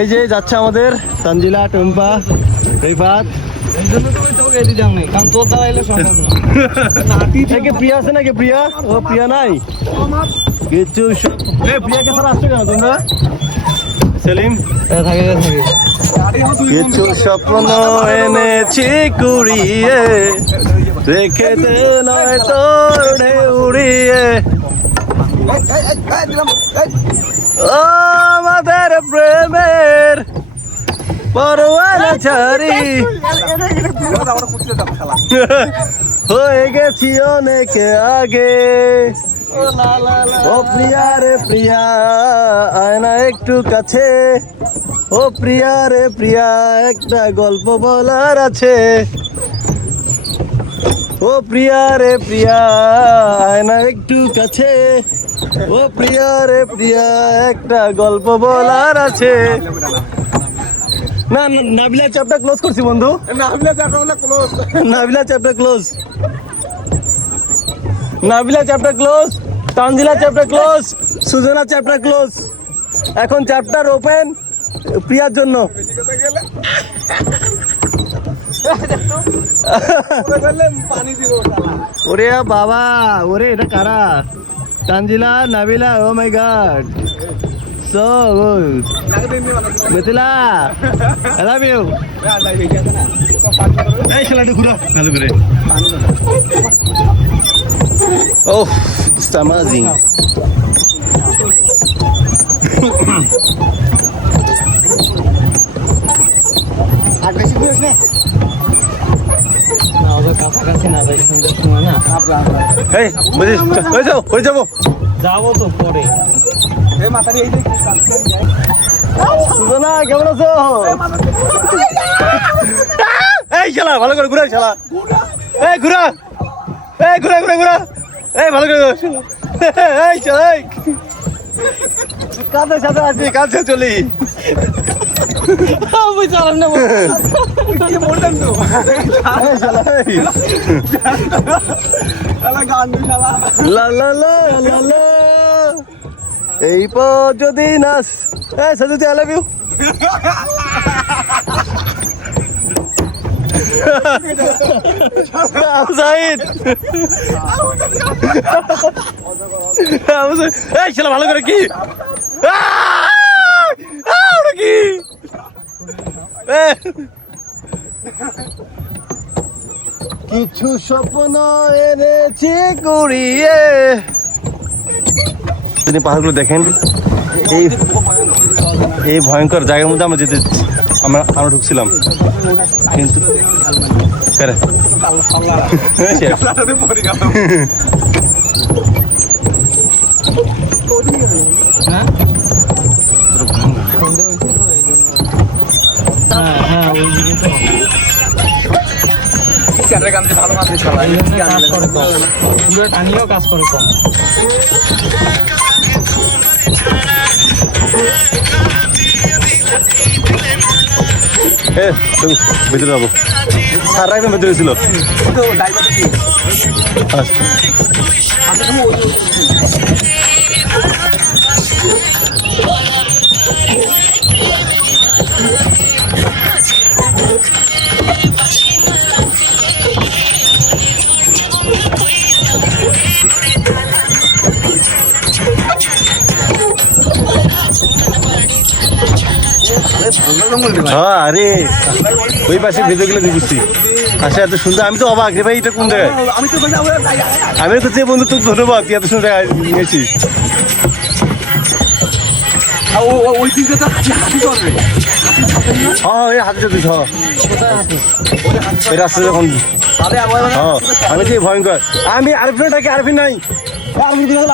এই যে যাচ্ছে আমাদের তানজিলা, টুম্পা, রিফাত। প্রিয়া আছে নাকি? প্রিয়া? ও প্রিয়া নাই কিছু। প্রিয়াকে ছাড়া আসছো কেন তোমরা? সেলিম কিছু স্বপ্ন এনেছি কুড়িয়ে, রেখে দে নয় তোর উড়িয়ে। ও আমাদের প্রেমের পরোয়ানা ছাড়ি হয়ে গেছি অনেক আগে। ও প্রিয়া রে প্রিয়া, আয়না একটু কাছে। ও প্রিয়া রে প্রিয়া, একটা গল্প বলার আছে। ও প্রিয়া রে প্রিয়া, আয়না একটু কাছে। ও প্রিয়া রে প্রিয়া, একটা গল্প বলার আছে। না নাবিলা চ্যাপ্টার ক্লোজ করছি বন্ধু। Nabila chapter close, Nabila chapter close, Tanjila chapter close, Sujana chapter close. এখন চ্যাপ্টার ওপেন প্রিয়ার জন্য। ওরে বাবা, ওরে এটা কারা? Tanjila, Nabila, oh my God, so good. Mithila, I love you. এই খেলাটা ঘুরো ভালো করে। ওহ, ইটস অ্যামেজিং। আর বেশি ঘুরিস না। কাছাকাছি না ভাই, সুন্দর সময় না। এই বুঝিস, হয়ে যাবো যাবো তো পরে। সুজনা কেমন আছো? এই শালা ভালো করে ঘুরা, শালা এই ঘুরা, এই ঘুরা ঘুরা ঘুরা, এই ভালো করে। এই শালা কাঁধের সাথে আছি, কাছে চলি। এই যদি নাচ। সাজু তুই আই লাভ ইউ। জাহিদ এই ছেলে ভালো করে কি কি কিছু স্বপ্ন এনেছি কুড়িয়ে। তিনি পাহাড়গুলো দেখেন, এই ভয়ঙ্কর জায়গার মধ্যে আমরা ঢুকছিলাম, কিন্তু কাজ করে কম। ভিতরে যাবো, সারা একদম ভেতরে ছিল। আরে ওই পাশে ভেজে গেলে বুঝছি। আচ্ছা এত সুন্দর, আমি তো অবাক রে ভাই, এটা কোন জায়গায়? আমি তো যে বন্ধু তোকে ধন্যবাদ, তুই এত সুন্দর জায়গায় নিয়েছিস। হ্যাঁ এই হাতে চলছিস। এই রাস্তা যখন আমি যে ভয়ঙ্কর, আমি আরফিন ডাকি, আরফিন নাই,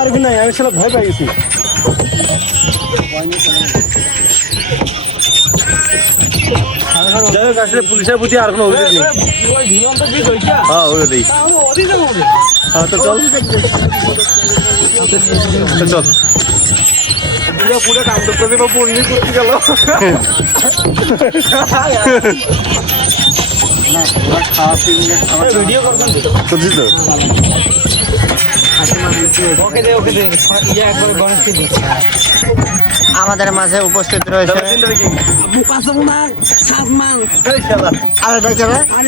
আরফিন নাই, আমি সেটা ভয় পাই গেছি। আসলে পুলিশের প্রতি আর কোনো অভিযোগ নেই। হ্যাঁ ওটাই। হ্যাঁ তো চল চল। পুরো কাম করতে দেবো, পূর্ণি করতে গেল। ভিডিও করছি তো। ওকে দে, ওকে দে, ইয়া একবার গণেশকে দিচ্ছি। আমাদের মাঝে উপস্থিত রয়েছে আর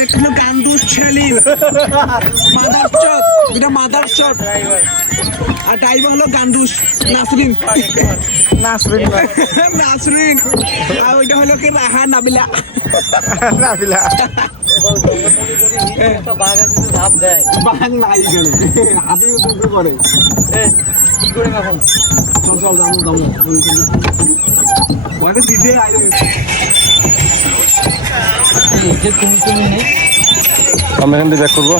একটা গান্ডুস ছেলি মাদার শট আর ড্রাইভার হলো গান্ডুস নাসরিন নাসরিন আর ওইটা হলো কি রাহা নাবিলা বাঘ নাই গেল হাতি করে কি করে এখন চল দাম মানে দিতে আইলো যে তুমি নেই আমরা এখান থেকে ব্যাক করবো।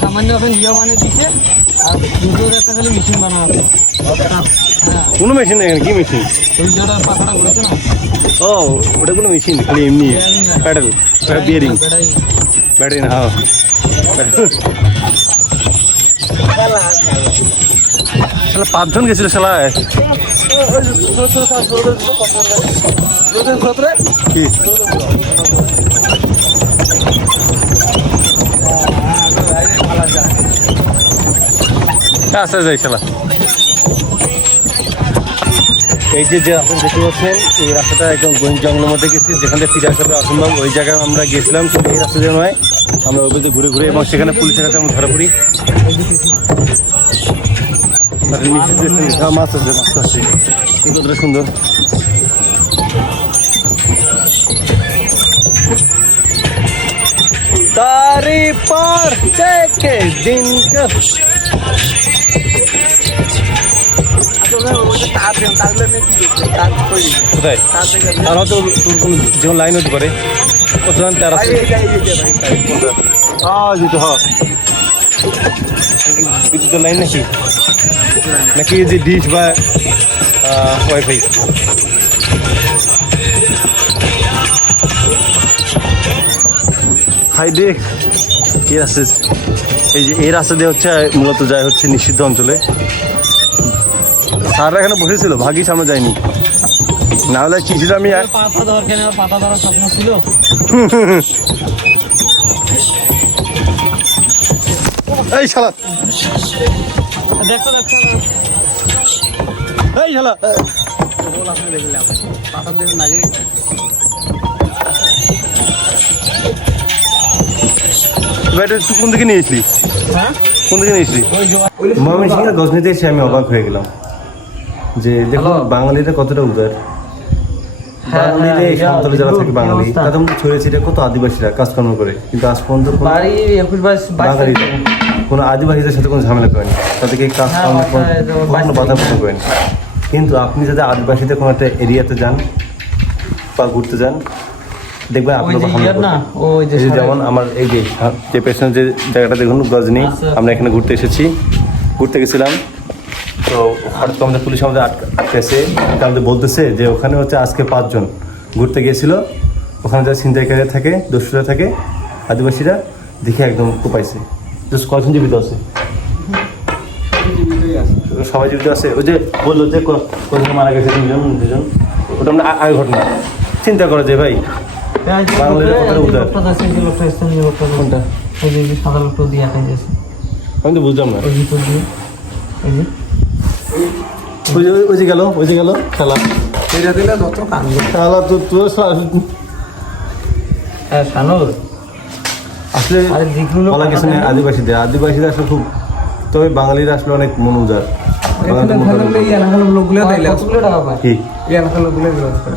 সামান্য এখন ইয়ে বানিয়ে দিচ্ছে আর দুটোর একটা খালি মেশিন বানানো আছে কোনো মেশিন নেই এখানে, কি মেশিন? ওই যেটা পাখাটা বলেছে না ও ওটা কোনো মেশিন খালি এমনি প্যাডেল বিয়ারিং ব্যাটারি না। হ্যাঁ শালা 5 জন গেছিল শালা কি আচ্ছা যাই শালা। এই যে আপনি দেখতে পাচ্ছেন এই রাস্তাটা একদম জঙ্গলের মধ্যে গেছি, যেখান থেকে ফিরে আসা অসম্ভব। ওই জায়গায় আমরা গেছিলাম, কিন্তু এই রাস্তা যেন নয়, আমরা ওই ঘুরে ঘুরে এবং সেখানে পুলিশের কাছে আমরা ধরা পড়ি। মাছ আছে, মাছ আছে, এই কতটা সুন্দর। তারি পর দেখে দিন কোথায় আর হয়তো তোর কোনো যেমন লাইন হতে পারে কোথাও তার আছে যেতে বিদ্যুতের লাইন নাকি নাকি এই যে ডিশ বা ওয়াইফাই। হাই দেখ এই রাস্তা, এই যে এই রাস্তা দিয়ে হচ্ছে মূলত যায় হচ্ছে নিষিদ্ধ অঞ্চলে। স্যাররা এখানে বসেছিল, ভাগি সামনে যায়নি, না হলে চিঠিটা আমি পাতা ধরার স্বপ্ন ছিল। এই শালা দেখো এই শালা দেখলাম পাতা দেখুন আগে তুই কোন দিকে নিয়েছিলি? হ্যাঁ কোন দিকে নিয়েছিলি? ময়মনসিংহের গজনীতে এসে আমি অবাক হয়ে গেলাম যে দেখুন বাঙালিরা কতটা উদার। বাঙালিরা এই সাঁওতালি যারা থাকে বাঙালি, তাদের মধ্যে ছড়িয়ে ছিটে কত আদিবাসীরা কাজকর্ম করে, কিন্তু আজ পর্যন্ত বাঙালিরা কোনো আদিবাসীদের সাথে কোনো ঝামেলা করেনি, তাদেরকে কাজকর্ম কোনো বাধা প্রদান করেনি। কিন্তু আপনি যদি আদিবাসীদের কোনো একটা এরিয়াতে যান বা ঘুরতে যান, দেখবেন আপনার যেমন আমার এই যে পেছনে যে জায়গাটা দেখুন গজনী, আমরা এখানে ঘুরতে এসেছি, ঘুরতে গেছিলাম। তো হঠাৎ তো আমাদের পুলিশ আমাদের আটকেছে, আমাদের বলতেছে যে ওখানে হচ্ছে আজকে 5 জন ঘুরতে গিয়েছিল, ওখানে যারা ছিনতাইকারী থাকে, দস্যুরা থাকে, আদিবাসীরা দেখে একদম কোপাইছে। কয়জন জীবিত আছে? সবাই জীবিত আছে। ওই যে বললো যে কয়জন মারা গেছে, 2জন। ওটা আমরা আগে ঘটনা চিন্তা করা যায় ভাই। বাংলাদেশের কতটা উদার, আমি তো বুঝলাম না। ওই যে গেল খেলা তো তোর আসলে বলা কিছু নেই। আদিবাসীদের আসলে খুব, তবে বাঙালিরা আসলে অনেক মন উদার।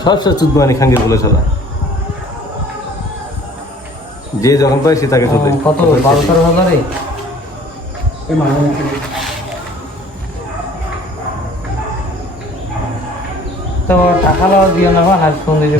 সব চুদ মানে খাঙ্গের বলে চলা, যে যখন পায় সে তাকে চলে। কত 12-13 তো টাকা দিও না, আর ফোন দিয়ে